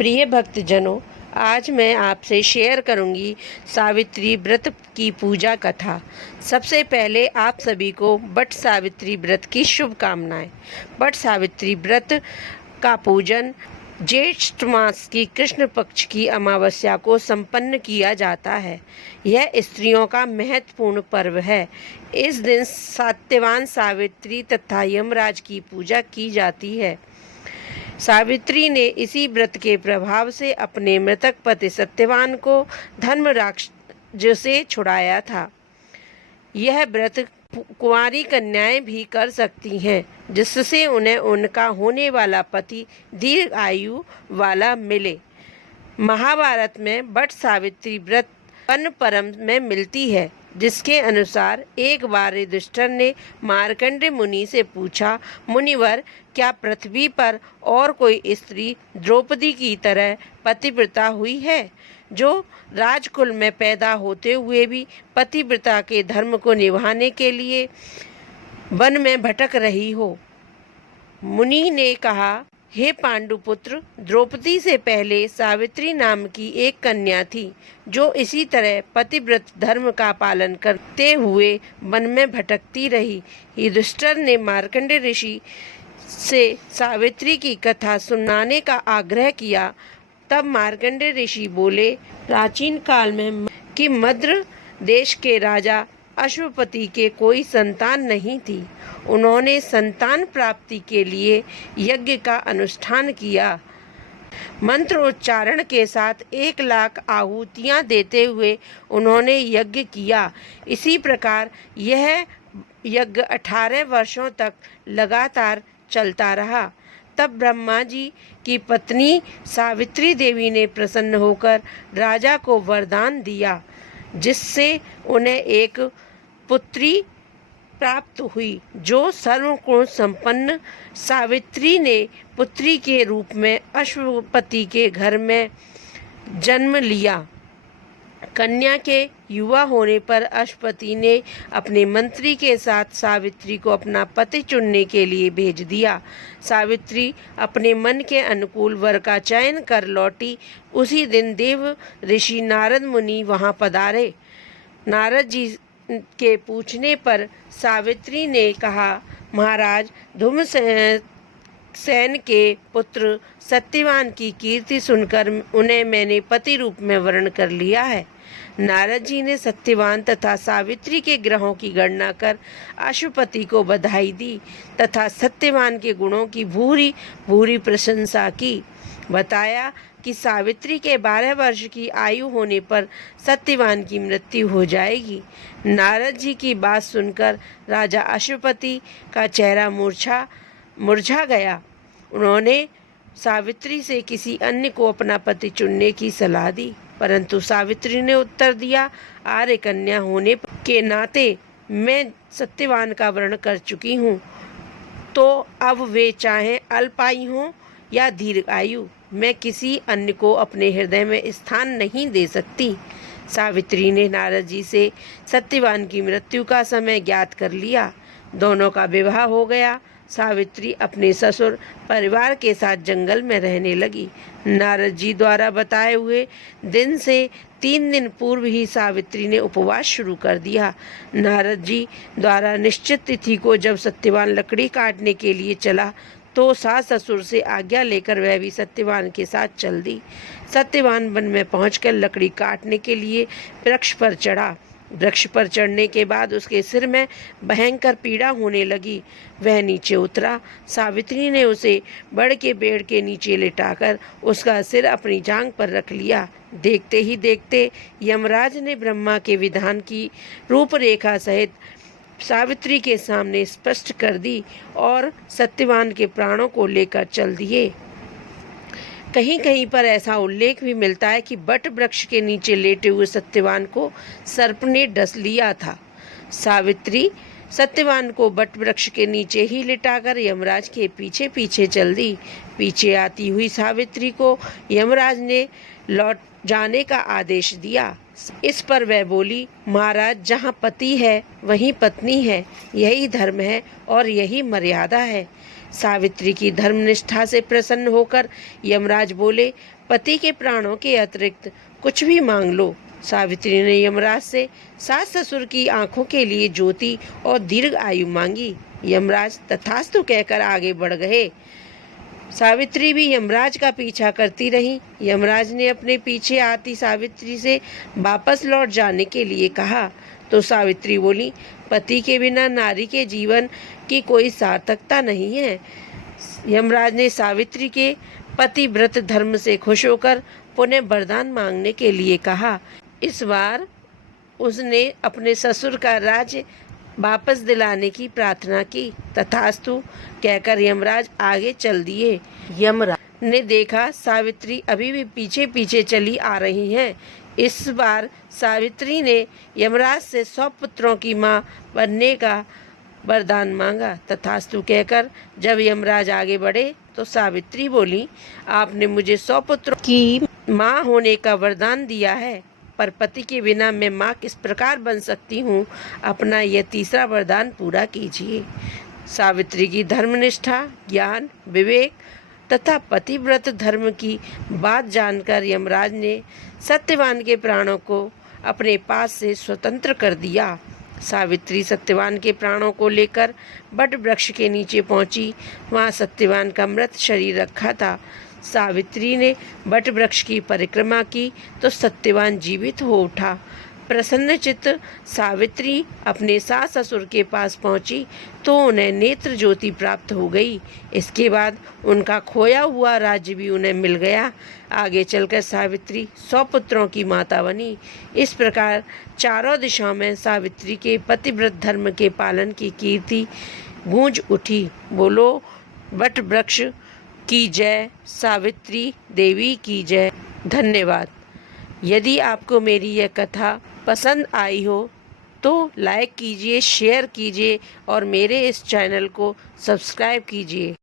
प्रिय भक्तजनों, आज मैं आपसे शेयर करूंगी सावित्री व्रत की पूजा कथा। सबसे पहले आप सभी को बट सावित्री व्रत की शुभकामनाएं। बट सावित्री व्रत का पूजन ज्येष्ठ मास की कृष्ण पक्ष की अमावस्या को संपन्न किया जाता है। यह स्त्रियों का महत्वपूर्ण पर्व है। इस दिन सत्यवान सावित्री तथा यमराज की पूजा की जाती है। सावित्री ने इसी व्रत के प्रभाव से अपने मृतक पति सत्यवान को धर्मराज से छुड़ाया था। यह व्रत कुंवारी कन्याएं भी कर सकती हैं, जिससे उन्हें उनका होने वाला पति दीर्घ आयु वाला मिले। महाभारत में बट सावित्री व्रत वन परम में मिलती है, जिसके अनुसार एक बार युधिष्ठिर ने मार्कंडेय मुनि से पूछा, मुनिवर, क्या पृथ्वी पर और कोई स्त्री द्रौपदी की तरह पतिव्रता हुई है, जो राजकुल में पैदा होते हुए भी पतिव्रता के धर्म को निभाने के लिए वन में भटक रही हो? मुनि ने कहा, हे पांडुपुत्र, द्रौपदी से पहले सावित्री नाम की एक कन्या थी, जो इसी तरह पतिव्रत धर्म का पालन करते हुए वन में भटकती रही। युधिष्ठिर ने मार्कंडेय ऋषि से सावित्री की कथा सुनाने का आग्रह किया। तब मार्कंडेय ऋषि बोले, प्राचीन काल में कि मद्र देश के राजा अश्वपति के कोई संतान नहीं थी। उन्होंने संतान प्राप्ति के लिए यज्ञ का अनुष्ठान किया। मंत्रोच्चारण के साथ 1,00,000 आहुतियां देते हुए उन्होंने यज्ञ किया। इसी प्रकार यह यज्ञ 18 वर्षों तक लगातार चलता रहा। तब ब्रह्मा जी की पत्नी सावित्री देवी ने प्रसन्न होकर राजा को वरदान दिया, जिससे उन्हें एक पुत्री प्राप्त हुई, जो सर्वगुण संपन्न। सावित्री ने पुत्री के रूप में अश्वपति के घर में जन्म लिया। कन्या के युवा होने पर अश्वपति ने अपने मंत्री के साथ सावित्री को अपना पति चुनने के लिए भेज दिया। सावित्री अपने मन के अनुकूल वर का चयन कर लौटी। उसी दिन देव ऋषि नारद मुनि वहां पधारे। नारद जी के पूछने पर सावित्री ने कहा, महाराज, धूम्रसेन के पुत्र सत्यवान की कीर्ति सुनकर उन्हें मैंने पति रूप में वर्ण कर लिया है। नारद जी ने सत्यवान तथा सावित्री के ग्रहों की गणना कर अश्वपति को बधाई दी तथा सत्यवान के गुणों की भूरी भूरी प्रशंसा की। बताया कि सावित्री के 12 वर्ष की आयु होने पर सत्यवान की मृत्यु हो जाएगी। नारद जी की बात सुनकर राजा अश्वपति का चेहरा मुरझा गया। उन्होंने सावित्री से किसी अन्य को अपना पति चुनने की सलाह दी, परंतु सावित्री ने उत्तर दिया, आर्य कन्या होने के नाते मैं सत्यवान का वर्ण कर चुकी हूँ, तो अब वे चाहे अल्पायु हों या दीर्घायु, मैं किसी अन्य को अपने हृदय में स्थान नहीं दे सकती। सावित्री ने नारद जी से सत्यवान की मृत्यु का समय ज्ञात कर लिया। दोनों का विवाह हो गया। सावित्री अपने ससुर परिवार के साथ जंगल में रहने लगी। नारद जी द्वारा बताए हुए दिन से 3 दिन पूर्व ही सावित्री ने उपवास शुरू कर दिया। नारद जी द्वारा निश्चित तिथि को जब सत्यवान लकड़ी काटने के लिए चला, तो सास ससुर से आज्ञा लेकर वह भी सत्यवान के साथ चल दी। सत्यवान वन में पहुंचकर लकड़ी काटने के लिए वृक्ष पर चढ़ा। वृक्ष पर चढ़ने के बाद उसके सिर में भयंकर पीड़ा होने लगी। वह नीचे उतरा। सावित्री ने उसे बड़ के पेड़ के नीचे लिटाकर उसका सिर अपनी जांघ पर रख लिया। देखते ही देखते यमराज ने ब्रह्मा के विधान की रूपरेखा सहित सावित्री के सामने स्पष्ट कर दी और सत्यवान के प्राणों को लेकर चल दिए। कहीं कहीं पर ऐसा उल्लेख भी मिलता है कि बट वृक्ष के नीचे लेटे हुए सत्यवान को सर्प ने डस लिया था। सावित्री सत्यवान को बट वृक्ष के नीचे ही लिटाकर यमराज के पीछे पीछे चल दी। पीछे आती हुई सावित्री को यमराज ने लौट जाने का आदेश दिया। इस पर वह बोली, महाराज, जहाँ पति है वहीं पत्नी है, यही धर्म है और यही मर्यादा है। सावित्री की धर्मनिष्ठा से प्रसन्न होकर यमराज बोले, पति के प्राणों के अतिरिक्त कुछ भी मांग लो। सावित्री ने यमराज से सास ससुर की आंखों के लिए ज्योति और दीर्घ आयु मांगी। यमराज तथास्तु कहकर आगे बढ़ गए। सावित्री भी यमराज का पीछा करती रही। यमराज ने अपने पीछे आती सावित्री से वापस लौट जाने के लिए कहा तो सावित्री बोली, पति के बिना नारी के जीवन की कोई सार्थकता नहीं है। यमराज ने सावित्री के पतिव्रत धर्म से खुश होकर पुनः वरदान मांगने के लिए कहा। इस बार उसने अपने ससुर का राज्य वापस दिलाने की प्रार्थना की। तथास्तु कहकर यमराज आगे चल दिए। यमराज ने देखा सावित्री अभी भी पीछे पीछे चली आ रही हैं। इस बार सावित्री ने यमराज से 100 पुत्रों की मां बनने का वरदान मांगा। तथास्तु कहकर जब यमराज आगे बढ़े तो सावित्री बोली, आपने मुझे 100 पुत्रों की मां होने का वरदान दिया है, पर पति के बिना मैं माँ किस प्रकार बन सकती हूँ? अपना यह तीसरा वरदान पूरा कीजिए। सावित्री की धर्मनिष्ठा, ज्ञान, विवेक तथा पतिव्रत धर्म की बात जानकर यमराज ने सत्यवान के प्राणों को अपने पास से स्वतंत्र कर दिया। सावित्री सत्यवान के प्राणों को लेकर बट वृक्ष के नीचे पहुंची। वहां सत्यवान का मृत शरीर रखा था। सावित्री ने बट वृक्ष की परिक्रमा की तो सत्यवान जीवित हो उठा। प्रसन्नचित्त सावित्री अपने सास ससुर के पास पहुंची तो उन्हें नेत्र ज्योति प्राप्त हो गई। इसके बाद उनका खोया हुआ राज्य भी उन्हें मिल गया। आगे चलकर सावित्री 100 पुत्रों की माता बनी। इस प्रकार चारों दिशाओं में सावित्री के पतिव्रत धर्म के पालन की कीर्ति गूंज उठी। बोलो बट वृक्ष की जय, सावित्री देवी की जय। धन्यवाद। यदि आपको मेरी यह कथा पसंद आई हो तो लाइक कीजिए, शेयर कीजिए और मेरे इस चैनल को सब्सक्राइब कीजिए।